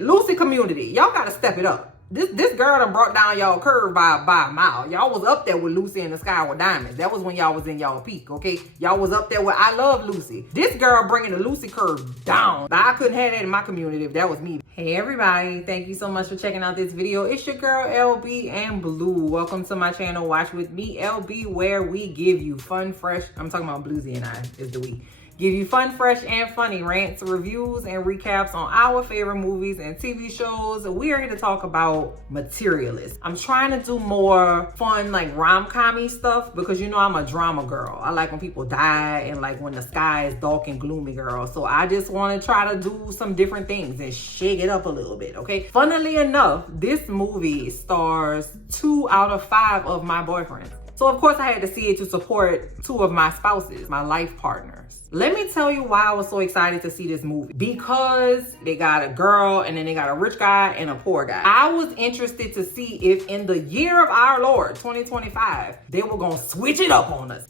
Lucy community, y'all gotta step it up. This girl done brought down y'all curve by a mile. Y'all was up there with Lucy in the Sky with Diamonds. That was when y'all was in y'all peak, okay? Y'all was up there with I Love Lucy. This girl bringing the Lucy curve down. But I couldn't have that in my community if that was me. Hey everybody, thank you so much for checking out this video. It's your girl LB and Blue. Welcome to my channel, Watch With Me, LB, where we give you fun, fresh, I'm talking about Bluesy and I, is the we. Give you fun, fresh, and funny rants, reviews, and recaps on our favorite movies and TV shows. We are here to talk about Materialists. I'm trying to do more fun, like rom-com-y stuff because you know I'm a drama girl. I like when people die and like when the sky is dark and gloomy, girl. So I just want to try to do some different things and shake it up a little bit, okay? Funnily enough, this movie stars 2 out of 5 of my boyfriends. So of course I had to see it to support 2 of my spouses, my life partners. Let me tell you why I was so excited to see this movie. Because they got a girl and then they got a rich guy and a poor guy. I was interested to see if in the year of our Lord, 2025, they were gonna switch it up on us.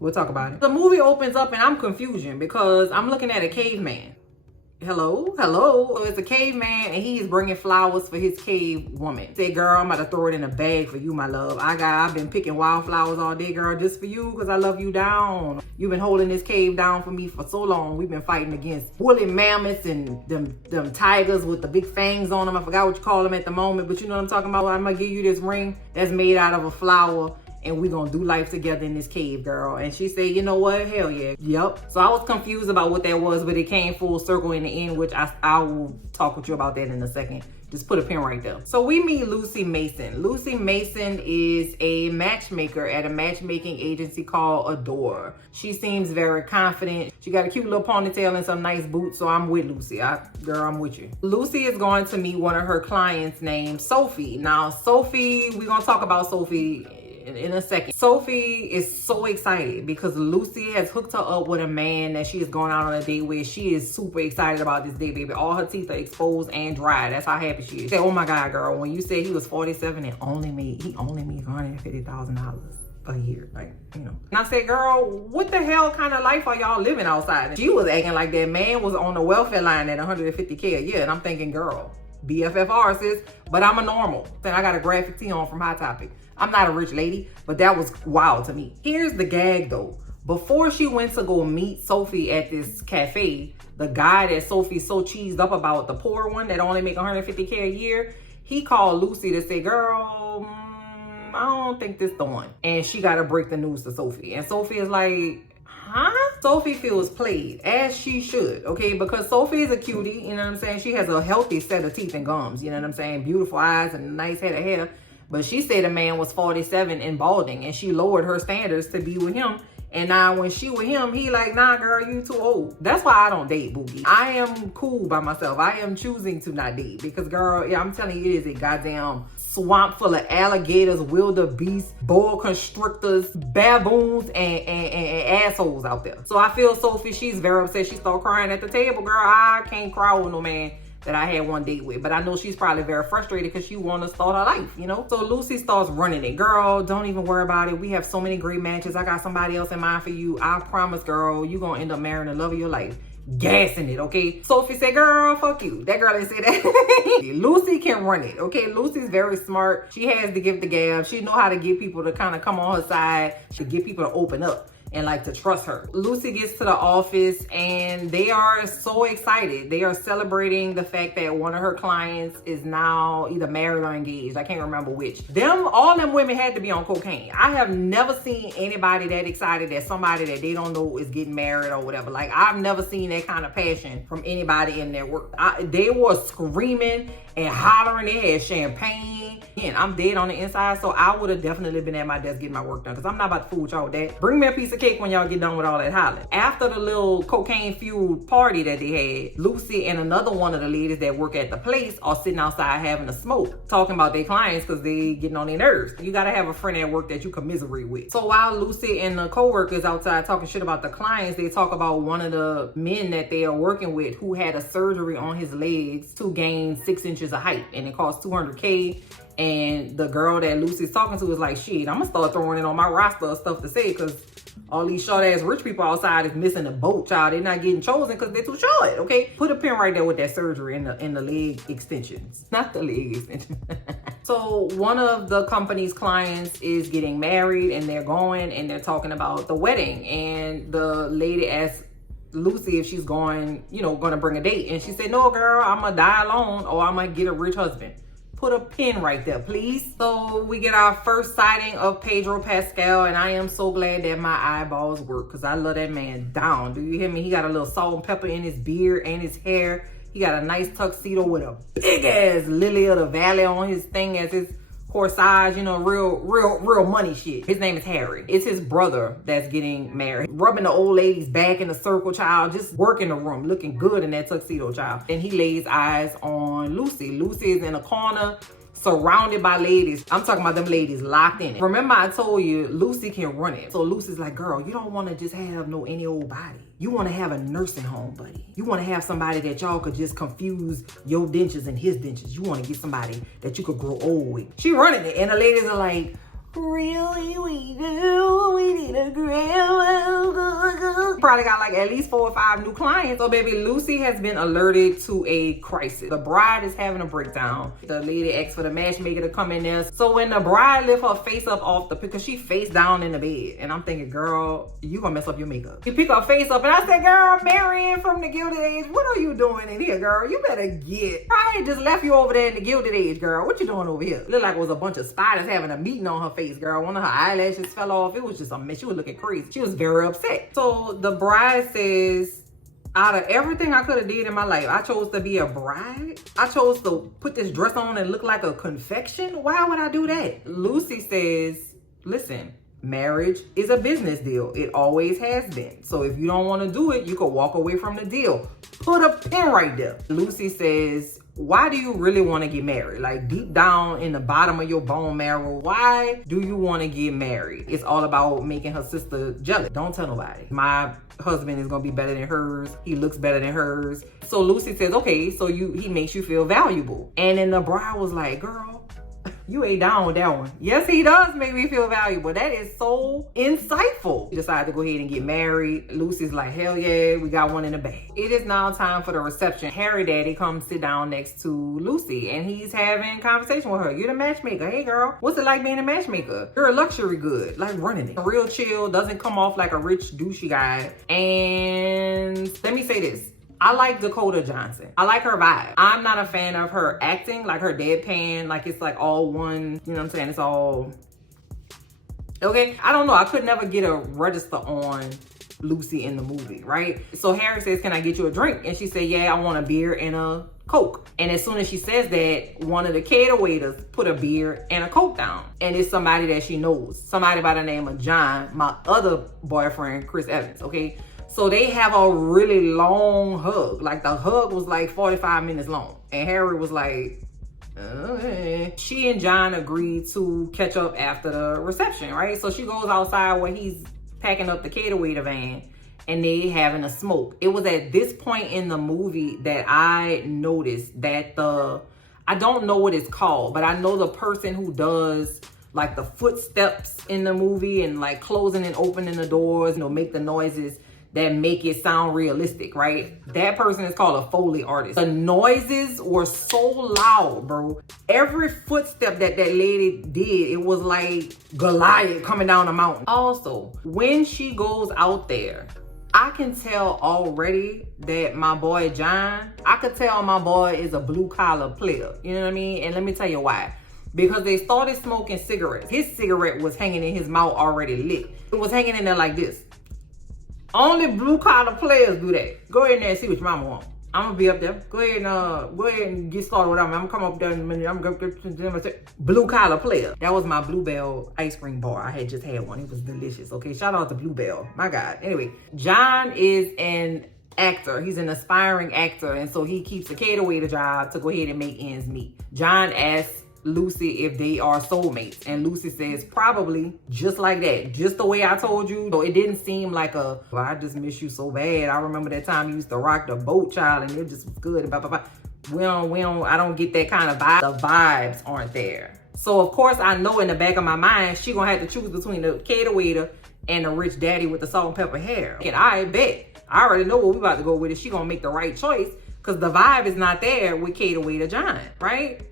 We'll talk about it. The movie opens up and I'm confused because I'm looking at a caveman. Hello. So it's a caveman and he's bringing flowers for his cave woman. Say, girl, I'm about to throw it in a bag for you, my love. I've been picking wildflowers all day, girl, just for you because I love you down. You've been holding this cave down for me for so long. We've been fighting against woolly mammoths and them tigers with the big fangs on them. I forgot what you call them at the moment, but you know what I'm talking about. I'm gonna give you this ring that's made out of a flower and we're gonna do life together in this cave, girl. And she said, you know what? Hell yeah. Yep. So I was confused about what that was, but it came full circle in the end, which I will talk with you about that in a second. Just put a pin right there. So we meet Lucy Mason. Lucy Mason is a matchmaker at a matchmaking agency called Adore. She seems very confident. She got a cute little ponytail and some nice boots, so I'm with Lucy. Girl, I'm with you. Lucy is going to meet one of her clients named Sophie. Now, Sophie, we're gonna talk about Sophie in a second. Sophie is so excited because Lucy has hooked her up with a man that she is going out on a date with. She is super excited about this date, baby. All her teeth are exposed and dry. That's how happy she is. She said, oh my God, girl, when you said he was 47 and he only made $150,000 a year, like, you know. And I said, girl, what the hell kind of life are y'all living outside? And she was acting like that man was on the welfare line at $150K a year. And I'm thinking, girl, BFFR, sis, but I'm a normal. Then I got a graphic tee on from Hot Topic. I'm not a rich lady, but that was wild to me. Here's the gag though. Before she went to go meet Sophie at this cafe, the guy that Sophie's so cheesed up about, the poor one that only make $150K a year, he called Lucy to say, girl, I don't think this the one. And she got to break the news to Sophie. And Sophie is like, huh? Sophie feels played, as she should, okay? Because Sophie is a cutie, you know what I'm saying? She has a healthy set of teeth and gums, you know what I'm saying? Beautiful eyes and a nice head of hair. But she said the man was 47 and balding, and she lowered her standards to be with him. And now when she with him, he like, nah, girl, you too old. That's why I don't date, boogie. I am cool by myself. I am choosing to not date because, girl, yeah, I'm telling you, it is a goddamn swamp full of alligators, wildebeests, boa constrictors, baboons, and assholes out there. So I feel Sophie, she's very upset. She started crying at the table. Girl, I can't cry with no man that I had one date with, but I know she's probably very frustrated because she want to start her life, you know? So Lucy starts running it. Girl, don't even worry about it. We have so many great matches. I got somebody else in mind for you. I promise, girl, you gonna end up marrying the love of your life. Gassing it, okay? Sophie said, girl, fuck you. That girl didn't say that. Lucy can run it, okay? Lucy's very smart. She has to give the gab. She know how to get people to kind of come on her side. She get people to open up and like to trust her. Lucy gets to the office and they are so excited. They are celebrating the fact that one of her clients is now either married or engaged. I can't remember which. All them women had to be on cocaine. I have never seen anybody that excited that somebody that they don't know is getting married or whatever. Like, I've never seen that kind of passion from anybody in their work. They were screaming and hollering. They had champagne. And I'm dead on the inside, so I would have definitely been at my desk getting my work done because I'm not about to fool with y'all with that. Bring me a piece of cake when y'all get done with all that hollering. After the little cocaine-fueled party that they had, Lucy and another one of the ladies that work at the place are sitting outside having a smoke, talking about their clients because they getting on their nerves. You got to have a friend at work that you commiserate with. So while Lucy and the co-workers outside talking shit about the clients, they talk about one of the men that they are working with who had a surgery on his legs to gain 6 inches of height, and it cost $200K. And the girl that Lucy's talking to is like, shit, I'm gonna start throwing it on my roster of stuff to say, because all these short ass rich people outside is missing the boat, child. They're not getting chosen because they're too short. Okay, put a pin right there with that surgery in the leg extensions, not the leg extensions. So one of the company's clients is getting married, and they're going and they're talking about the wedding, and the lady asked Lucy if she's going, gonna bring a date, and she said, no girl, I'm gonna die alone or I'm gonna get a rich husband. Put a pin right there, please. So we get our first sighting of Pedro Pascal, and I am so glad that my eyeballs work, because I love that man down. Do you hear me? He got a little salt and pepper in his beard and his hair. He got a nice tuxedo with a big ass lily of the valley on his thing as his corsage, real money shit. His name is Harry. It's his brother that's getting married. Rubbing the old lady's back in a circle, child. Just working the room, looking good in that tuxedo, child. And he lays eyes on Lucy. Lucy is in a corner, surrounded by ladies. I'm talking about them ladies locked in it. Remember I told you, Lucy can run it. So Lucy's like, girl, you don't want to just have any old body. You want to have a nursing home buddy. You want to have somebody that y'all could just confuse your dentures and his dentures. You want to get somebody that you could grow old with. She running it, and the ladies are like, really, we do. We need a grandma. Probably got like at least 4 or 5 new clients. So baby, Lucy has been alerted to a crisis. The bride is having a breakdown. The lady asked for the matchmaker to come in there. So when the bride lift her face up off because she face down in the bed, and I'm thinking, girl, you gonna mess up your makeup. She pick her face up, and I said, girl, Marianne from the Gilded Age, what are you doing in here, girl? You better get. I just left you over there in the Gilded Age, girl. What you doing over here? Looked like it was a bunch of spiders having a meeting on her face, girl. One of her eyelashes fell off. It was just a mess. She was looking crazy. She was very upset. So the bride says, out of everything I could have did in my life, I chose to be a bride. I chose to put this dress on and look like a confection. Why would I do that? Lucy says, listen, marriage is a business deal. It always has been. So if you don't want to do it, you could walk away from the deal. Put a pin right there. Lucy says, why do you really want to get married? Like deep down in the bottom of your bone marrow, why do you want to get married? It's all about making her sister jealous. Don't tell nobody. My husband is going to be better than hers. He looks better than hers. So Lucy says, okay, so he makes you feel valuable. And then the bride was like, girl, you ain't down with that one. Yes, he does make me feel valuable. That is so insightful. He decided to go ahead and get married. Lucy's like, hell yeah, we got one in the bag. It is now time for the reception. Harry Daddy comes sit down next to Lucy, and he's having conversation with her. You're the matchmaker. Hey girl, what's it like being a matchmaker? You're a luxury good, like running it. Real chill, doesn't come off like a rich douchey guy. And let me say this. I like Dakota Johnson. I like her vibe. I'm not a fan of her acting, like her deadpan, like it's like all one, you know what I'm saying? It's all, okay? I don't know. I could never get a register on Lucy in the movie, right? So Harry says, can I get you a drink? And she said, yeah, I want a beer and a Coke. And as soon as she says that, one of the cater waiters put a beer and a Coke down. And it's somebody that she knows. Somebody by the name of John, my other boyfriend, Chris Evans, okay? So they have a really long hug. Like the hug was like 45 minutes long. And Harry was like, okay. She and John agreed to catch up after the reception, right? So she goes outside where he's packing up the cater waiter van, and they having a smoke. It was at this point in the movie that I noticed that I don't know what it's called, but I know the person who does like the footsteps in the movie and like closing and opening the doors, make the noises that make it sound realistic, right? That person is called a Foley artist. The noises were so loud, bro. Every footstep that lady did, it was like Goliath coming down the mountain. Also, when she goes out there, I can tell already that my boy John, I could tell my boy is a blue collar player. You know what I mean? And let me tell you why. Because they started smoking cigarettes. His cigarette was hanging in his mouth already lit. It was hanging in there like this. Only blue collar players do that. Go ahead and see what your mama wants. I'm gonna be up there. Go ahead and get started with them. I'm gonna come up there in a minute. I'm gonna get blue collar player. That was my Bluebell ice cream bar. I had just had one. It was delicious. Okay, shout out to Bluebell. My God. Anyway, John is an actor. He's an aspiring actor, and so he keeps a cater waiter job to go ahead and make ends meet. John asks Lucy if they are soulmates, and Lucy says probably, just like that, just the way I told you. So it didn't seem like well, I just miss you so bad. I remember that time you used to rock the boat, child, and it just was good. Blah, blah, blah. I don't get that kind of vibe. The vibes aren't there. So of course I know in the back of my mind, she gonna have to choose between the cater waiter and the rich daddy with the salt and pepper hair. And I bet, I already know what we about to go with. She gonna make the right choice because the vibe is not there with cater waiter John, right?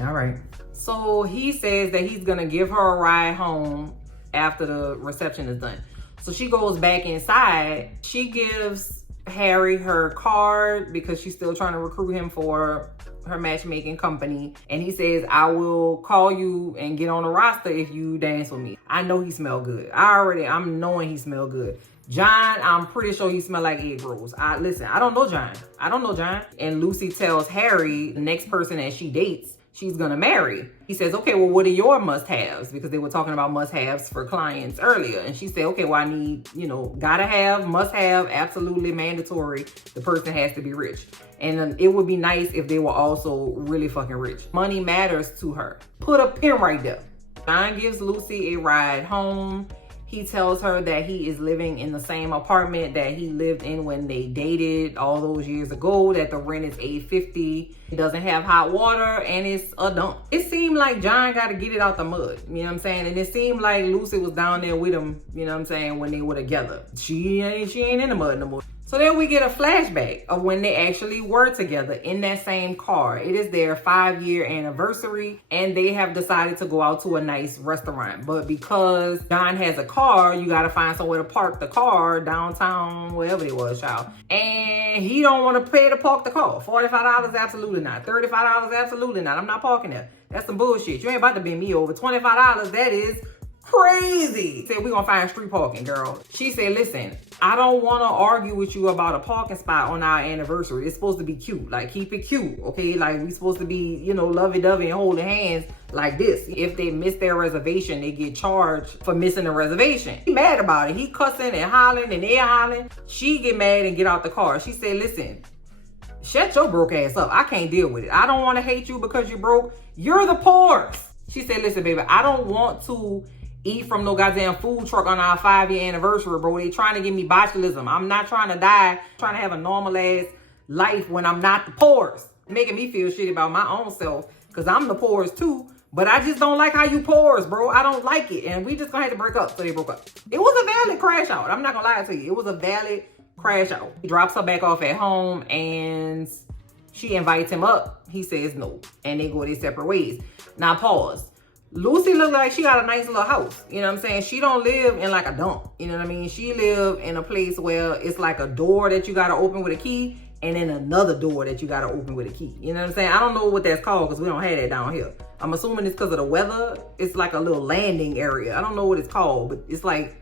All right. So he says that he's gonna give her a ride home after the reception is done. So she goes back inside. She gives Harry her card because she's still trying to recruit him for her matchmaking company. And he says, I will call you and get on the roster if you dance with me. I know he smell good. I'm knowing he smell good. John, I'm pretty sure he smell like egg rolls. Listen, I don't know John. And Lucy tells Harry, the next person that she dates, she's gonna marry. He says, okay, well, what are your must-haves? Because they were talking about must-haves for clients earlier. And she said, okay, well, I need, gotta have, must-have, absolutely mandatory. The person has to be rich. And it would be nice if they were also really fucking rich. Money matters to her. Put a pin right there. John gives Lucy a ride home. He tells her that he is living in the same apartment that he lived in when they dated all those years ago, that the rent is $850. It doesn't have hot water, and it's a dump. It seemed like John got to get it out the mud, you know what I'm saying? And it seemed like Lucy was down there with him, you know what I'm saying, when they were together. She ain't in the mud no more. So then we get a flashback of when they actually were together in that same car. It is their 5-year anniversary, and they have decided to go out to a nice restaurant. But because John has a car, you got to find somewhere to park the car downtown, wherever it was, child. And he don't want to pay to park the car. $45, absolutely not. $35, absolutely not. I'm not parking there. That's some bullshit. You ain't about to bend me over. $25, that is crazy. Said, we gonna find street parking, girl. She said, listen, I don't want to argue with you about a parking spot on our anniversary. It's supposed to be cute. Like, keep it cute, okay? Like, we supposed to be, lovey-dovey and holding hands like this. If they miss their reservation, they get charged for missing the reservation. He mad about it. He cussing and hollering and they're hollering. She get mad and get out the car. She said, listen, shut your broke ass up. I can't deal with it. I don't want to hate you because you're broke. You're the poorest. She said, listen, baby, I don't want to eat from no goddamn food truck on our 5-year anniversary, bro. They trying to give me botulism. I'm not trying to die. I'm trying to have a normal ass life when I'm not the poorest. Making me feel shitty about my own self because I'm the poorest too. But I just don't like how you poorest, bro. I don't like it. And we just gonna have to break up. So they broke up. It was a valid crash out. I'm not gonna lie to you. It was a valid crash out. He drops her back off at home and she invites him up. He says no. And they go their separate ways. Now pause. Lucy look like she got a nice little house. You know what I'm saying? She don't live in like a dump. You know what I mean? She live in a place where it's like a door that you got to open with a key and then another door that you got to open with a key. You know what I'm saying? I don't know what that's called because we don't have that down here. I'm assuming it's because of the weather. It's like a little landing area. I don't know what it's called, but it's like,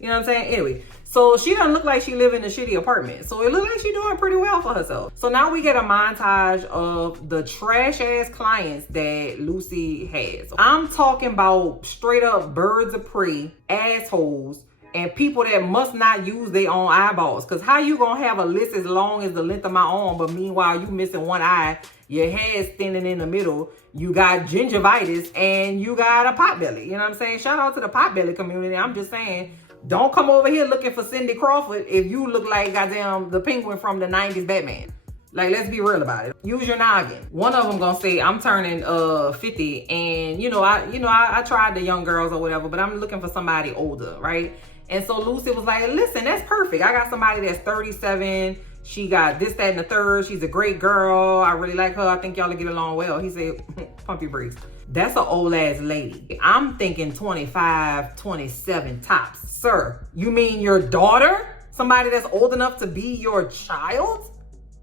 you know what I'm saying? Anyway, so she doesn't look like she live in a shitty apartment. So it looks like she's doing pretty well for herself. So now we get a montage of the trash ass clients that Lucy has. I'm talking about straight up birds of prey, assholes, and people that must not use their own eyeballs. Because how you gonna have a list as long as the length of my arm, but meanwhile you missing one eye, your head's thinning in the middle, you got gingivitis, and you got a pot belly. You know what I'm saying? Shout out to the pot belly community. I'm just saying, don't come over here looking for Cindy Crawford if you look like goddamn the penguin from the 90s Batman. Like, let's be real about it. Use your noggin. One of them gonna say, I'm turning 50 and I tried the young girls or whatever, but I'm looking for somebody older, right? And so Lucy was like, listen, that's perfect. I got somebody that's 37. She got this, that, and the third. She's a great girl. I really like her. I think y'all will get along well. He said, pump your brakes. That's an old ass lady. I'm thinking 25, 27 tops. Sir, you mean your daughter? Somebody that's old enough to be your child?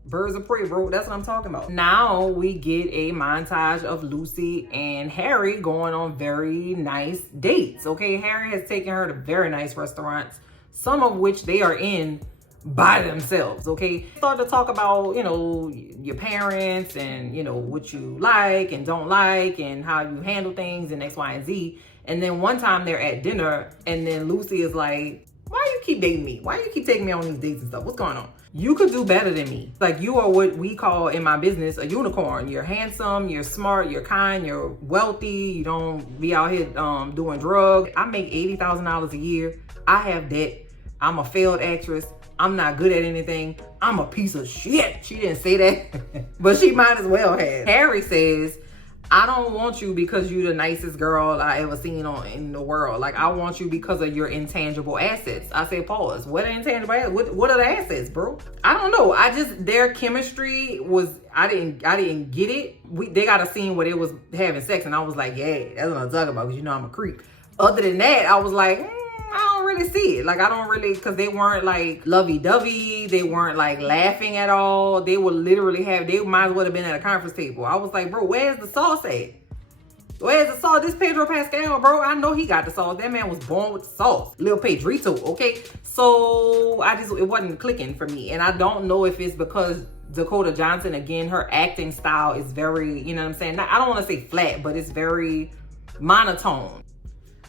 Birds of prey, bro. That's what I'm talking about. Now we get a montage of Lucy and Harry going on very nice dates. Okay, Harry has taken her to very nice restaurants, some of which they are in by themselves. Okay, start to talk about, your parents and, what you like and don't like and how you handle things and X, Y, and Z. And then one time they're at dinner and then Lucy is like, why you keep dating me? Why you keep taking me on these dates and stuff? What's going on? You could do better than me. Like, you are what we call in my business a unicorn. You're handsome, you're smart, you're kind, you're wealthy. You don't be out here doing drugs. I make $80,000 a year. I have debt. I'm a failed actress. I'm not good at anything. I'm a piece of shit. She didn't say that, but she might as well have. Harry says, I don't want you because you the nicest girl I ever seen in the world. Like, I want you because of your intangible assets. I say pause. What are intangible assets? What are the assets, bro? I don't know. Their chemistry was, I didn't get it. They got a scene where they was having sex and I was like, yeah, that's what I'm talking about, because you know I'm a creep. Other than that, I was like, I don't really see it. Like, I don't really, because they weren't like lovey-dovey. They weren't like laughing at all. They would literally they might as well have been at a conference table. I was like, bro, where's the sauce at? Where's the sauce? This Pedro Pascal, bro, I know he got the sauce. That man was born with the sauce. Lil Pedrito, okay? So it wasn't clicking for me. And I don't know if it's because Dakota Johnson, again, her acting style is very, you know what I'm saying? I don't want to say flat, but it's very monotone.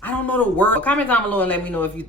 I don't know the word. Comment down below and let me know if you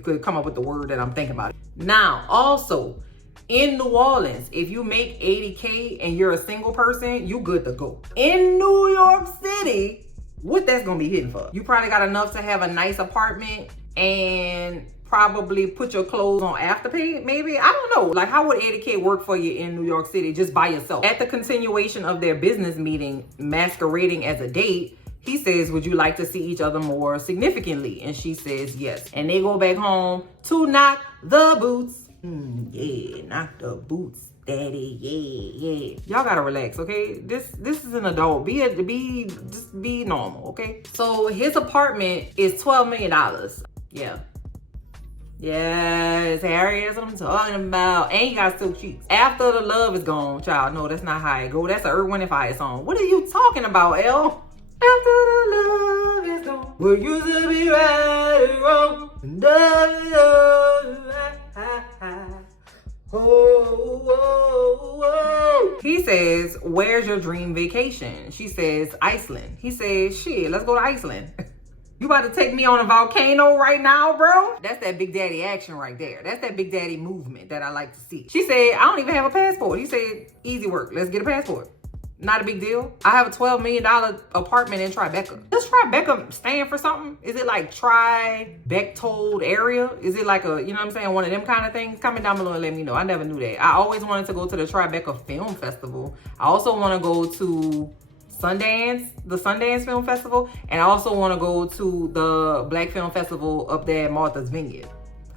could come up with the word that I'm thinking about. Now, also, in New Orleans, if you make 80K and you're a single person, you good to go. In New York City, what that's gonna be hitting for? You probably got enough to have a nice apartment and probably put your clothes on Afterpay, maybe? I don't know. Like, how would 80K work for you in New York City just by yourself? At the continuation of their business meeting, masquerading as a date, he says, would you like to see each other more significantly? And she says yes. And they go back home to knock the boots. Yeah, knock the boots, daddy. Yeah. Y'all gotta relax, okay? This is an adult. Just be normal, okay? So his apartment is $12 million. Yeah. Yes, Harry, that's what I'm talking about. And he got silk cheeks. After the love is gone, child. No, that's not how it go. That's an Earth, Wind & Fire song. What are you talking about, L? After the love is gone, we used to be right and wrong. He says, where's your dream vacation? She says, Iceland. He says, shit, let's go to Iceland. You about to take me on a volcano right now, bro? That's that Big Daddy action right there. That's that Big Daddy movement that I like to see. She said, I don't even have a passport. He said, easy work. Let's get a passport. Not a big deal. I have a $12 million apartment in Tribeca. Does Tribeca stand for something? Is it like Tri-Bechtold area? Is it like a, you know what I'm saying, one of them kind of things? Comment down below and let me know. I never knew that. I always wanted to go to the Tribeca Film Festival. I also want to go to the Sundance Film Festival. And I also want to go to the Black Film Festival up there at Martha's Vineyard.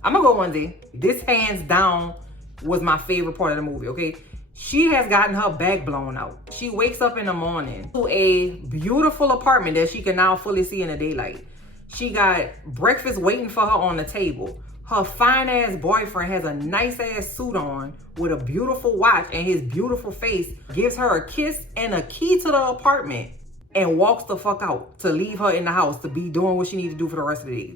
I'm going to go one day. This hands down was my favorite part of the movie, okay? She has gotten her back blown out. She wakes up in the morning to a beautiful apartment that she can now fully see in the daylight. She got breakfast waiting for her on the table. Her fine ass boyfriend has a nice ass suit on with a beautiful watch, and his beautiful face gives her a kiss and a key to the apartment and walks the fuck out to leave her in the house to be doing what she needs to do for the rest of the day.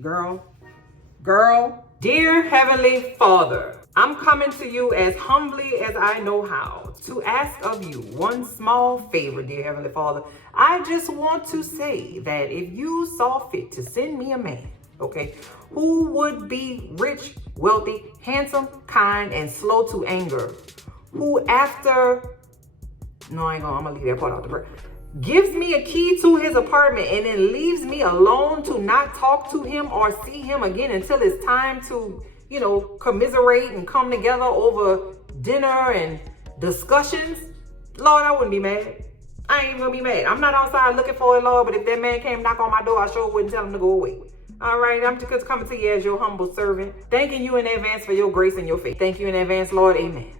Girl, dear Heavenly Father, I'm coming to you as humbly as I know how to ask of you one small favor, dear Heavenly Father. I just want to say that if you saw fit to send me a man, okay, who would be rich, wealthy, handsome, kind, and slow to anger, who I'm gonna leave that part out the break, gives me a key to his apartment and then leaves me alone to not talk to him or see him again until it's time to, you know, commiserate and come together over dinner and discussions. Lord, I wouldn't be mad. I ain't even gonna be mad. I'm not outside looking for it, Lord, but if that man came knock on my door, I sure wouldn't tell him to go away. All right, I'm just coming to you as your humble servant, thanking you in advance for your grace and your faith. Thank you in advance, Lord. Amen.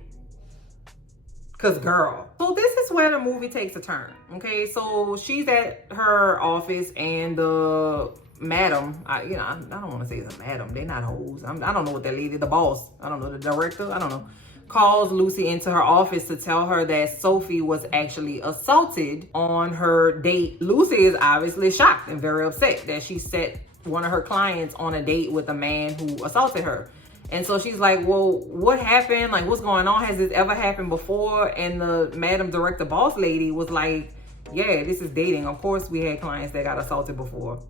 Cause girl, so this is where the movie takes a turn. Okay, so she's at her office and the madam, I don't want to say it's a madam. They're not hoes. I don't know what that lady, the boss, I don't know, the director, I don't know, calls Lucy into her office to tell her that Sophie was actually assaulted on her date. Lucy is obviously shocked and very upset that she set one of her clients on a date with a man who assaulted her. And so she's like, well, what happened? Like, what's going on? Has this ever happened before? And the madam director boss lady was like, yeah, this is dating. Of course we had clients that got assaulted before.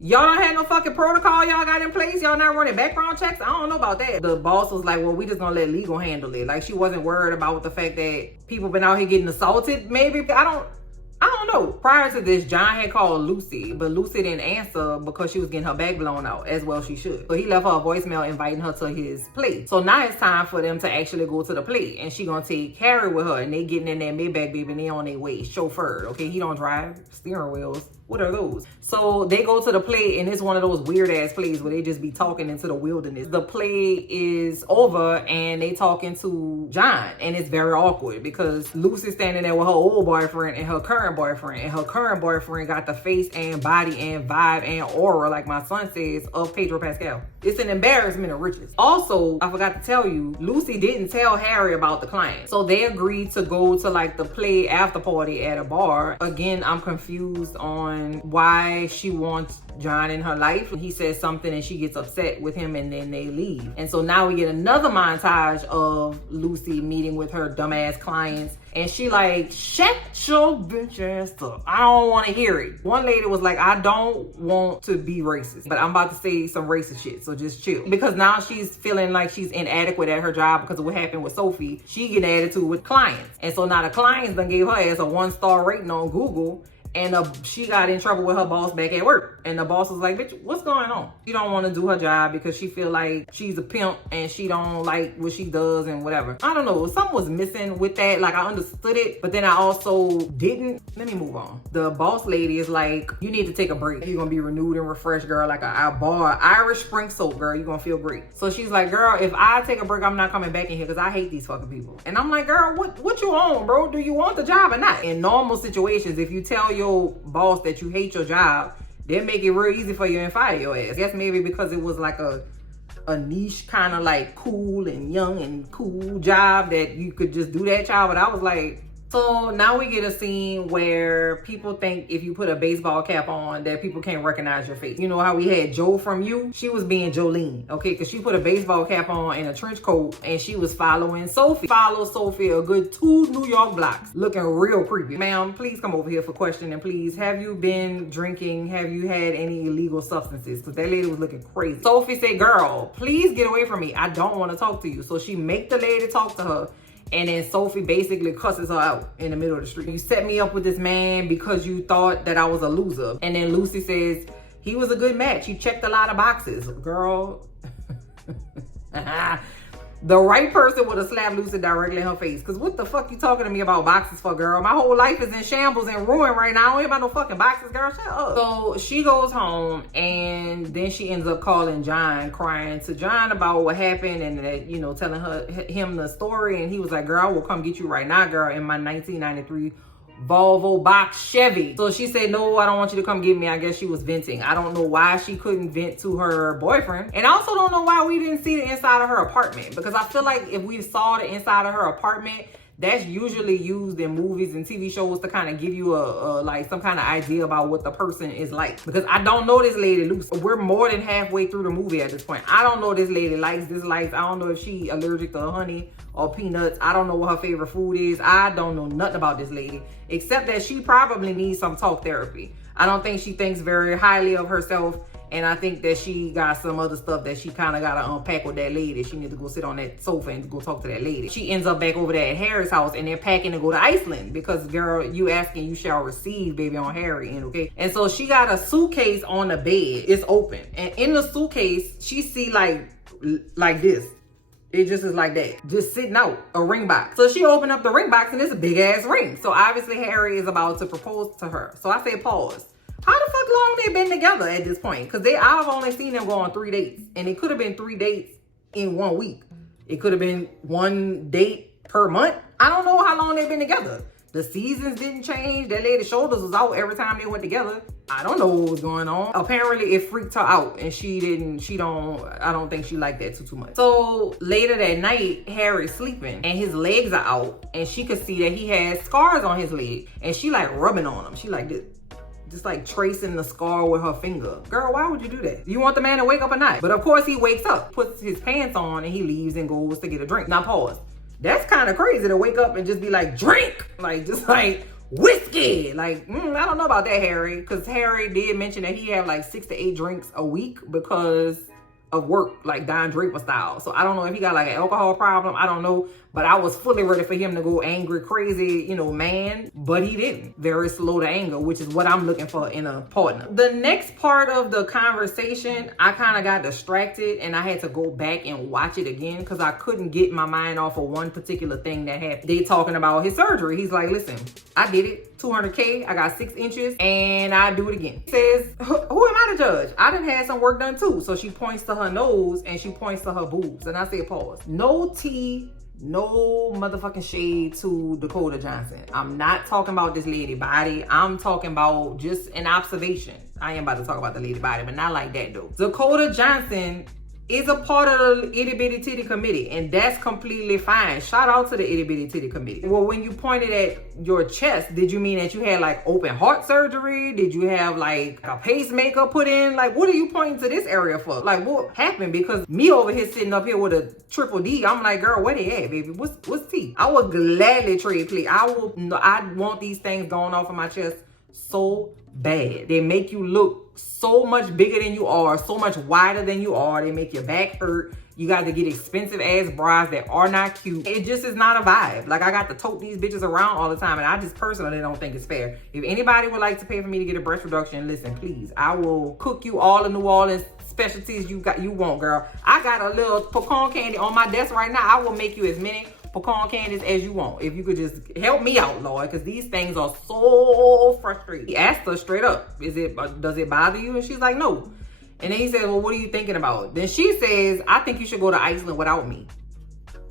Y'all don't have no fucking protocol y'all got in place? Y'all not running background checks? I don't know about that. The boss was like, well, we just gonna let legal handle it. Like, she wasn't worried about the fact that people been out here getting assaulted. Maybe, I don't don't know. Prior to this, John had called Lucy, but Lucy didn't answer because she was getting her back blown out, as well she should. So he left her a voicemail inviting her to his play. So now it's time for them to actually go to the play, and she gonna take Harry with her, and they getting in that Maybach, baby, and they on their way, chauffeured, okay? He don't drive, steering wheels. What are those? So they go to the play, and it's one of those weird ass plays where they just be talking into the wilderness. The play is over and they talking to John, and it's very awkward because Lucy's standing there with her old boyfriend and her current boyfriend, and her current boyfriend got the face and body and vibe and aura, like my son says, of Pedro Pascal. It's an embarrassment of riches. Also, I forgot to tell you, Lucy didn't tell Harry about the client. So they agreed to go to like the play after party at a bar. Again, I'm confused on why she wants John in her life. He says something and she gets upset with him, and then they leave. And so now we get another montage of Lucy meeting with her dumbass clients, and she like, shut your bitch ass up. I don't want to hear it. One lady was like, I don't want to be racist, but I'm about to say some racist shit, so just chill. Because now she's feeling like she's inadequate at her job because of what happened with Sophie. She get an attitude with clients. And so now the clients done gave her ass a 1-star rating on Google, and she got in trouble with her boss back at work. And the boss was like, bitch, what's going on? She don't want to do her job because she feel like she's a pimp and she don't like what she does and whatever. I don't know. Something was missing with that. Like, I understood it, but then I also didn't. Let me move on. The boss lady is like, you need to take a break. You're going to be renewed and refreshed, girl. Like a bar, Irish spring soap, girl. You're going to feel great. So she's like, girl, if I take a break, I'm not coming back in here because I hate these fucking people. And I'm like, girl, what you on, bro? Do you want the job or not? In normal situations, if you tell your boss that you hate your job, they'll make it real easy for you and fire your ass. I guess maybe because it was like a niche kind of like cool and young and cool job that you could just do that job. But I was like, so now we get a scene where people think if you put a baseball cap on that people can't recognize your face. You know how we had Joe from You? She was being Jolene, okay? Because she put a baseball cap on and a trench coat, and she was following Sophie. Follow Sophie a good 2 New York blocks, looking real creepy. Ma'am, please come over here for questioning, please. Have you been drinking? Have you had any illegal substances? Because that lady was looking crazy. Sophie said, girl, please get away from me. I don't want to talk to you. So she make the lady talk to her. And then Sophie basically cusses her out in the middle of the street. You set me up with this man because you thought that I was a loser. And then Lucy says, he was a good match. He checked a lot of boxes. Girl. The right person would have slapped Lucy directly in her face. Because what the fuck you talking to me about boxes for, girl? My whole life is in shambles and ruin right now. I don't hear about no fucking boxes, girl. Shut up. So she goes home, and then she ends up calling John, crying to John about what happened, and that, you know, telling him the story. And he was like, girl, I will come get you right now, girl, in my 1993 Volvo box Chevy. So she said, no, I don't want you to come get me. I guess she was venting. I don't know why she couldn't vent to her boyfriend. And I also don't know why we didn't see the inside of her apartment, because I feel like if we saw the inside of her apartment, that's usually used in movies and TV shows to kind of give you a like some kind of idea about what the person is like. Because I don't know this lady Lucy. We're more than halfway through the movie at this point. I don't know this lady likes, dislikes. I don't know if she allergic to honey or peanuts. I don't know what her favorite food is. I don't know nothing about this lady, except that she probably needs some talk therapy. I don't think she thinks very highly of herself. And I think that she got some other stuff that she kind of got to unpack with that lady. She needs to go sit on that sofa and go talk to that lady. She ends up back over there at Harry's house, and they're packing to go to Iceland because, girl, you asking, you shall receive, baby, on Harry end, okay? And so she got a suitcase on the bed. It's open. And in the suitcase, she see like this. It just is like that. Just sitting out, a ring box. So she opened up the ring box, and it's a big ass ring. So obviously Harry is about to propose to her. So I say pause. How the fuck long they been together at this point? Because I've only seen them go on 3 dates. And it could have been 3 dates in 1 week. It could have been 1 date per month. I don't know how long they've been together. The seasons didn't change. That lady's shoulders was out every time they went together. I don't know what was going on. Apparently it freaked her out, and I don't think she liked that too much. So later that night, Harry's sleeping and his legs are out, and she could see that he has scars on his leg, and she like rubbing on them. She like this. Just like tracing the scar with her finger. Girl, why would you do that? You want the man to wake up or not? But of course he wakes up, puts his pants on, and he leaves and goes to get a drink. Now pause. That's kind of crazy to wake up and just be like, drink! Like, just like, whiskey! Like, I don't know about that, Harry. Because Harry did mention that he had like 6 to 8 drinks a week because of work, like Don Draper style. So I don't know if he got like an alcohol problem. I don't know. But I was fully ready for him to go angry, crazy, you know, man. But he didn't. Very slow to anger, which is what I'm looking for in a partner. The next part of the conversation, I kind of got distracted and I had to go back and watch it again because I couldn't get my mind off of one particular thing that happened. They talking about his surgery. He's like, listen, I did it. 200K, I got 6 inches, and I do it again. He says, who am I to judge? I done had some work done too. So she points to her nose and she points to her boobs. And I say, pause. No tea, no motherfucking shade to Dakota Johnson. I'm not talking about this lady body. I'm talking about just an observation. I am about to talk about the lady body, but not like that though. Dakota Johnson is a part of the itty bitty titty committee, and that's completely fine. Shout out to the itty bitty titty committee. Well, when you pointed at your chest, did you mean that you had like open heart surgery? Did you have like a pacemaker put in? Like, what are you pointing to this area for? Like, what happened? Because me over here sitting up here with a triple D, I'm like, girl, where they at, baby? What's T? I would gladly trade, please. I want these things going off of my chest so bad. They make you look so much bigger than you are, so much wider than you are. They make your back hurt. You got to get expensive ass bras that are not cute. It just is not a vibe. Like, I got to tote these bitches around all the time, and I just personally don't think it's fair. If anybody would like to pay for me to get a breast reduction, listen, please. I will cook you all the New Orleans specialties you want, girl. I got a little pecan candy on my desk right now. I will make you as many pecan candies as you want. If you could just help me out, Lord, because these things are so frustrating. He asked her straight up, does it bother you? And she's like, no. And then he said, well, what are you thinking about? Then she says, I think you should go to Iceland without me.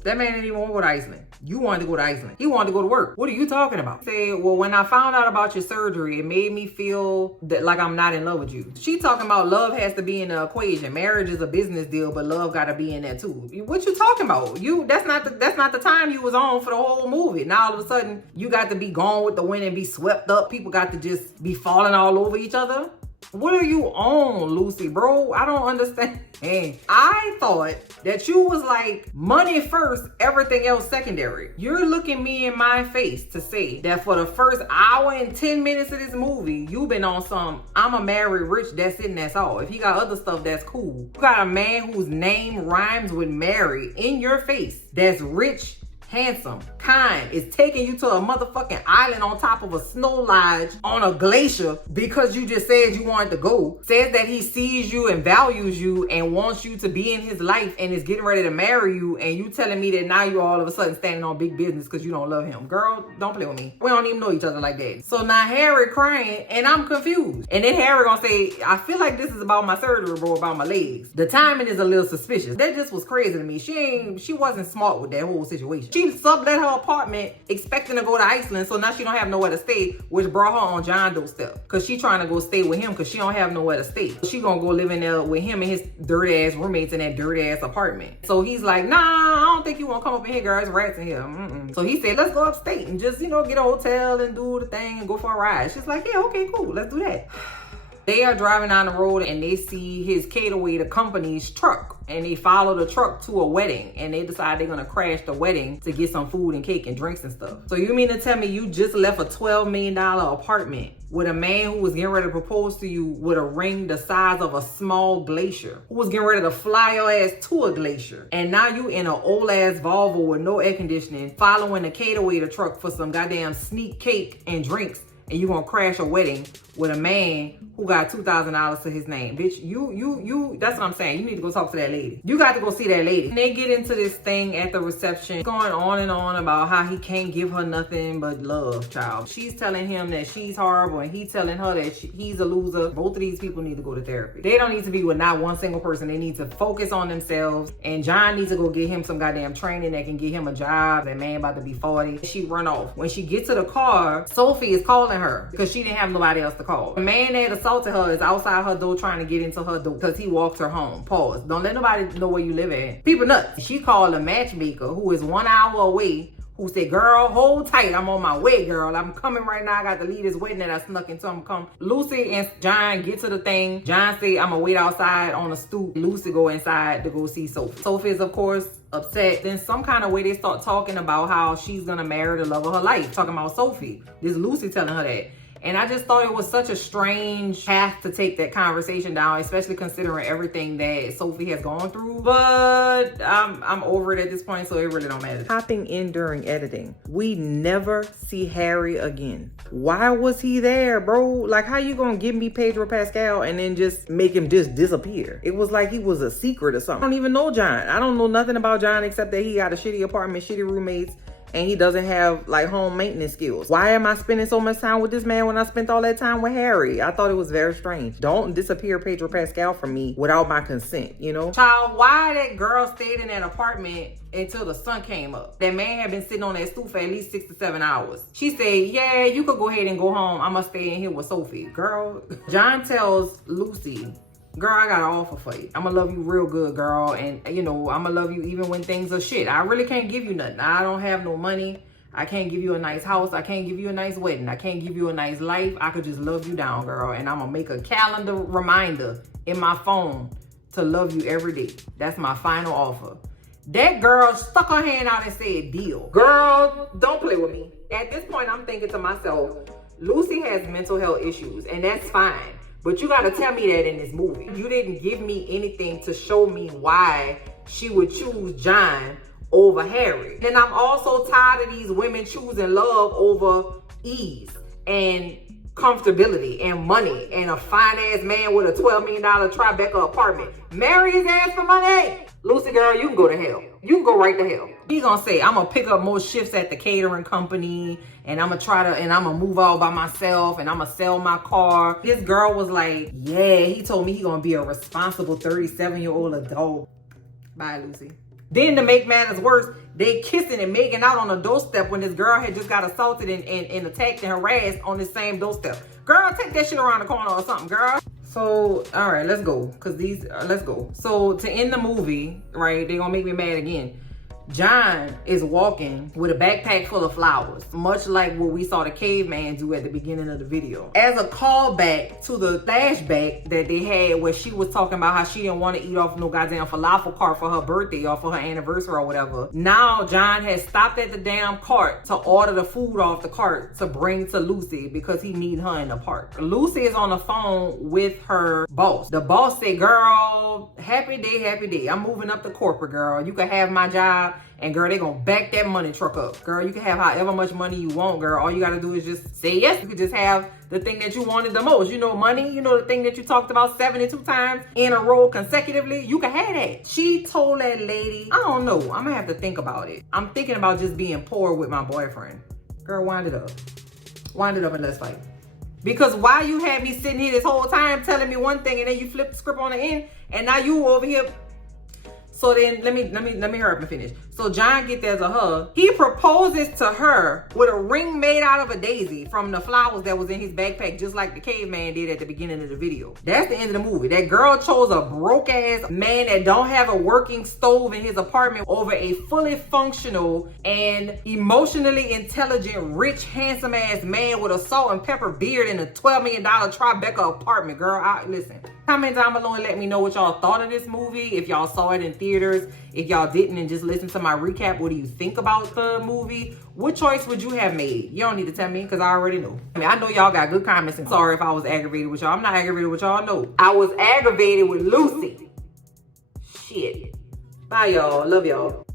That man didn't even want to go to Iceland. You wanted to go to Iceland. He wanted to go to work. What are you talking about? He said, well, when I found out about your surgery, it made me feel that like I'm not in love with you. She talking about love has to be in the equation. Marriage is a business deal, but love got to be in there too. What you talking about? That's not the time you was on for the whole movie. Now all of a sudden you got to be gone with the wind and be swept up. People got to just be falling all over each other. What are you on, Lucy, bro? I don't understand. I thought that you was like money first, everything else secondary. You're looking me in my face to say that for the first hour and 10 minutes of this movie, you've been on some, I'm a married rich, that's it and that's all. If he got other stuff, that's cool. You got a man whose name rhymes with Mary in your face, that's rich, handsome, kind, is taking you to a motherfucking island on top of a snow lodge on a glacier because you just said you wanted to go. Says that he sees you and values you and wants you to be in his life and is getting ready to marry you, and you telling me that now you all of a sudden standing on big business because you don't love him. Girl, don't play with me. We don't even know each other like that. So now Harry crying and I'm confused. And then Harry gonna say, I feel like this is about my surgery, bro, about my legs. The timing is a little suspicious. That just was crazy to me. She wasn't smart with that whole situation. She sublet her apartment expecting to go to Iceland, so now she don't have nowhere to stay, which brought her on John Doe step. Because she trying to go stay with him because she don't have nowhere to stay. She gonna go live in there with him and his dirty ass roommates in that dirty ass apartment. So he's like, nah, I don't think you want to come up in here, girl. There's rats in here. So he said, let's go upstate and just, get a hotel and do the thing and go for a ride. She's like, yeah, okay, cool. Let's do that. They are driving down the road and they see his caterway, the company's truck, and they follow the truck to a wedding, and they decide they're gonna crash the wedding to get some food and cake and drinks and stuff. So you mean to tell me you just left a $12 million apartment with a man who was getting ready to propose to you with a ring the size of a small glacier, who was getting ready to fly your ass to a glacier, and now you in an old ass Volvo with no air conditioning, following the caterway, the truck, for some goddamn sneak cake and drinks, and you gonna crash a wedding with a man who got $2,000 to his name. Bitch, you, that's what I'm saying. You need to go talk to that lady. You got to go see that lady. And they get into this thing at the reception, going on and on about how he can't give her nothing but love, child. She's telling him that she's horrible, and he's telling her that he's a loser. Both of these people need to go to therapy. They don't need to be with not one single person. They need to focus on themselves. And John needs to go get him some goddamn training that can get him a job. That man about to be 40. She run off. When she gets to the car, Sophie is calling her because she didn't have nobody else to call. The man that assaulted her is outside her door trying to get into her door because he walked her home. Pause. Don't let nobody know where you live at. People nuts. She called a matchmaker who is 1 hour away, who said, girl, hold tight. I'm on my way, girl. I'm coming right now. I got to leave this wedding that I snuck into. I'm come. Lucy and John get to the thing. John said, I'm going to wait outside on the stoop. Lucy go inside to go see Sophie. Sophie is, of course, upset. Then some kind of way they start talking about how she's going to marry the love of her life. Talking about Sophie. This Lucy telling her that. And I just thought it was such a strange path to take that conversation down, especially considering everything that Sophie has gone through. But I'm over it at this point, so it really don't matter. Hopping in during editing. We never see Harry again. Why was he there, bro? Like, how you gonna give me Pedro Pascal and then just make him just disappear? It was like he was a secret or something. I don't even know John. I don't know nothing about John except that he got a shitty apartment, shitty roommates, and he doesn't have like home maintenance skills. Why am I spending so much time with this man when I spent all that time with Harry? I thought it was very strange. Don't disappear Pedro Pascal from me without my consent, you know? Child, why that girl stayed in that apartment until the sun came up? That man had been sitting on that stool for at least 6 to 7 hours. She said, yeah, you could go ahead and go home. I'm gonna stay in here with Sophie. Girl, John tells Lucy, girl, I got an offer for you. I'm gonna love you real good, girl. And, you know, I'm gonna love you even when things are shit. I really can't give you nothing. I don't have no money. I can't give you a nice house. I can't give you a nice wedding. I can't give you a nice life. I could just love you down, girl. And I'm gonna make a calendar reminder in my phone to love you every day. That's my final offer. That girl stuck her hand out and said, deal. Girl, don't play with me. At this point, I'm thinking to myself, Lucy has mental health issues, and that's fine. But you gotta tell me that in this movie. You didn't give me anything to show me why she would choose John over Harry. And I'm also tired of these women choosing love over ease and comfortability and money and a fine-ass man with a $12 million Tribeca apartment. Marry his ass for money. Lucy, girl, you can go to hell. You can go right to hell. He's gonna say, I'm gonna pick up more shifts at the catering company, and I'm gonna move out by myself, and I'm gonna sell my car. This girl was like, yeah, he told me he gonna be a responsible 37-year-old adult. Bye, Lucy. Then to make matters worse, they kissing and making out on the doorstep when this girl had just got assaulted and attacked and harassed on the same doorstep. Girl, take that shit around the corner or something, girl. So, all right, let's go. Let's go. So to end the movie, right, they're gonna make me mad again. John is walking with a backpack full of flowers, much like what we saw the caveman do at the beginning of the video. As a callback to the flashback that they had where she was talking about how she didn't want to eat off no goddamn falafel cart for her birthday or for her anniversary or whatever. Now John has stopped at the damn cart to order the food off the cart to bring to Lucy because he needs her in the park. Lucy is on the phone with her boss. The boss said, girl, happy day. I'm moving up to corporate, girl. You can have my job. And girl, they gonna back that money truck up. Girl, you can have however much money you want, girl. All you gotta do is just say yes. You could just have the thing that you wanted the most. You know, money, you know, the thing that you talked about 72 times in a row consecutively. You can have that. She told that lady, I don't know, I'm gonna have to think about it. I'm thinking about just being poor with my boyfriend. Girl, wind it up. Wind it up and let's fight. Because why you had me sitting here this whole time telling me one thing and then you flip the script on the end and now you over here. So then let me hurry up and finish. So John gets there as a hug. He proposes to her with a ring made out of a daisy from the flowers that was in his backpack, just like the caveman did at the beginning of the video. That's the end of the movie. That girl chose a broke ass man that don't have a working stove in his apartment over a fully functional and emotionally intelligent, rich, handsome ass man with a salt and pepper beard in a $12 million Tribeca apartment. Girl, listen. Comment down below and let me know what y'all thought of this movie. If y'all saw it in theaters, if y'all didn't and just listened to my recap, what do you think about the movie? What choice would you have made? You don't need to tell me because I already know. I mean, I know y'all got good comments and sorry if I was aggravated with y'all. I'm not aggravated with y'all, no. I was aggravated with Lucy. Shit. Bye, y'all. Love y'all.